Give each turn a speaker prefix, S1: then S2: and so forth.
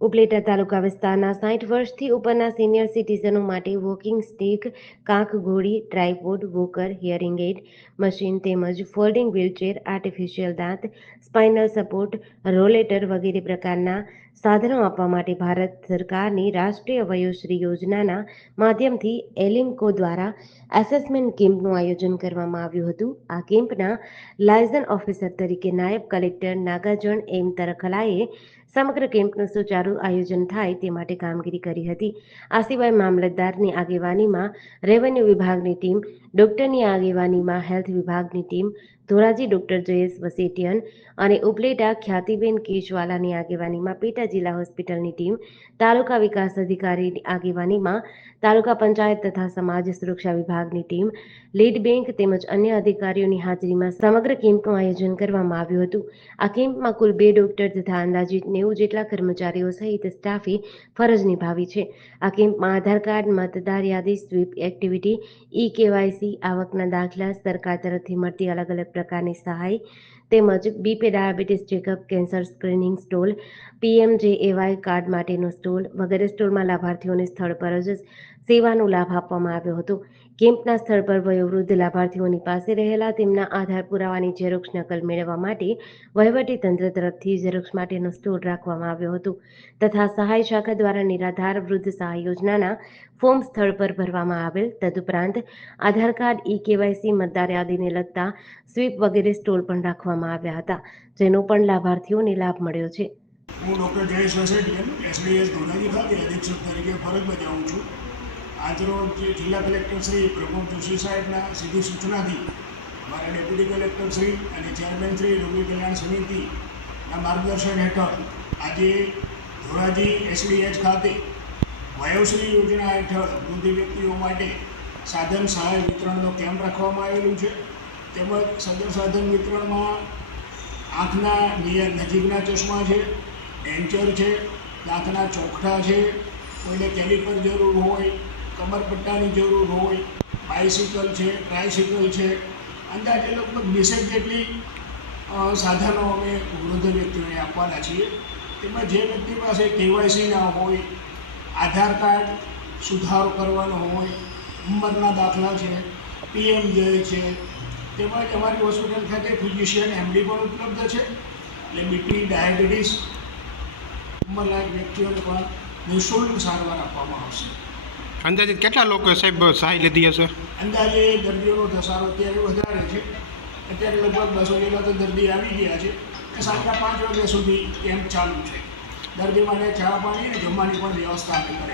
S1: ઉપલેટા તાલુકા વિસ્તારના સાઠ વર્ષથી ઉપરના સિનિયર સિટીઝનો માટે વોકિંગ સ્ટીક, કાંક ઘોડી tripod, walker, hearing aid machine તેમજ ફોલ્ડિંગ વ્હીલચેર, આર્ટિફિશિયલ દાંત, સ્પાઇનલ સપોર્ટ, રોલેટર વગેરે પ્રકારના સાધનો આપવા માટે ભારત સરકારની રાષ્ટ્રીય વયોશ્રી યોજનાના માધ્યમથી એલિમ્કો દ્વારા એસેસમેન્ટ કેમ્પનું આયોજન કરવામાં આવ્યું હતું. આ કેમ્પના લાયઝન ઓફિસર તરીકે નાયબ કલેક્ટર નાગાર્જુન એમ તરખલાએ સમગ્ર કેમ્પનું સુચારુ આયોજન થાય તે માટે કામગીરી કરી હતી. આ સિવાય મામલતદારની આગેવાનીમાં રેવન્યુ વિભાગની ટીમ ડોક્ટરની આગેવાનીમાં હેલ્થ વિભાગની ટીમ ધોરાજી ડોક્ટર જયેશ વસેટિયન અને ઉપલેટા ખ્યાતિબેન કેશવાલાની આગેવાનીમાં પેટા જિલ્લા હોસ્પિટલની ટીમ, તાલુકા વિકાસ અધિકારીની આગેવાનીમાં તાલુકા પંચાયત તથા સમાજ સુરક્ષા વિભાગની ટીમ, લીડ બેંક તેમજ અન્ય અધિકારીઓની હાજરીમાં સમગ્ર કેમ્પનું આયોજન કરવામાં આવ્યું હતું. આ કેમ્પમાં કુલ બે ડોક્ટર તથા અંદાજિત નેવું જેટલા કર્મચારીઓ સહિત સ્ટાફે ફરજ નિભાવી છે. આ કેમ્પમાં આધાર કાર્ડ, મતદાર યાદી, સ્વીપ એક્ટિવિટી, ઈ કેવાયસી આવકના દાખલા સરકાર તરફથી મળતી અલગ અલગ પ્રકારની સહાય તેમજ BP diabetes checkup, cancer screening stall, PMJAY card માટેનો સ્ટોલ વગેરે સ્ટોલમાં લાભાર્થીઓને સ્થળ પર જ સેવાનો લાભ આપવામાં આવ્યો હતો. કેમ્પના સ્થળ પર વયોવૃદ્ધ લાભાર્થીઓની પાસે રહેલા તેમના આધાર પુરાવાની ઝેરોક્ષ નકલ મેળવવા માટે વહીવટી તંત્ર તરફથી ઝેરોક્ષ માટેનો સ્ટોર રાખવામાં આવ્યો હતો તથા સહાય શાખા દ્વારા નિરાધાર વૃદ્ધ સહાય યોજનાના ફોર્મ સ્થળ પર ભરવામાં આવેલ. તદુપરાંત આધાર કાર્ડ ઈ કેવાયસી મતદાર યાદીને લગતા સ્વીપ વગેરે સ્ટોલ પણ રાખવામાં આવ્યા હતા, જેનો પણ લાભાર્થીઓને લાભ મળ્યો છે.
S2: હું ડોક્ટર જયેશ વસેટિયન એસડીએસ ધોરાજી ખાતે અધિક્ષક તરીકે ફરજ બજાવું છું. આજરોજ જિલ્લા કલેક્ટર શ્રી પ્રમોદ જોશી સાહેબના સીધી સૂચનાથી મારા ડેપ્યુટી કલેક્ટર શ્રી અને ચેરમેન શ્રી રોગી કલ્યાણ સમિતિના માર્ગદર્શન હેઠળ આજે ધોરાજી એસડીએચ ખાતે વયોશ્રી યોજના હેઠળ વૃદ્ધિ વ્યક્તિઓ માટે સાધન સહાય વિતરણનો કેમ્પ રાખવામાં આવેલું છે. તેમજ સદર સાધન વિતરણમાં આંખના નિયર, નજીકના ચશ્મા છે, ડેન્ચર છે, દાંતના ચોકઠા છે, કોઈને કેલિપર જરૂર હોય કમરપટ્ટાની જરૂર હોય બાઇસિકલ છે ટ્રાયસિકલ છે. અંદાજે લગભગ વીસેક જેટલી સાધનો અમે વૃદ્ધ વ્યક્તિઓને આપવાના છીએ. તેમાં જે વ્યક્તિ પાસે કેવાયસી ના હોય, આધાર કાર્ડ સુધારો કરવાનો હોય ઉંમરના દાખલા છે પીએમજે છે, તેમજ અમારી હોસ્પિટલ ખાતે ફિઝિશિયન એમડી પણ ઉપલબ્ધ છે. એટલે બીપી, ડાયાબિટીસ, ઉંમરલાયક વ્યક્તિઓને પણ નિઃશુલ્ક સારવાર આપવામાં આવશે.
S3: અંદાજે કેટલા લોકો સાહેબ સહાય લીધી હશે?
S2: અંદાજે દર્દીઓનો ધસારો અત્યારે વધારે છે. અત્યારે લગભગ બસો જેટલા તો દર્દી આવી ગયા છે સાંજના પાંચ વાગ્યા સુધી કેમ્પ ચાલુ છે. દર્દી માટે ચા પાણી અને જમવાની પણ વ્યવસ્થા અમે કરેલી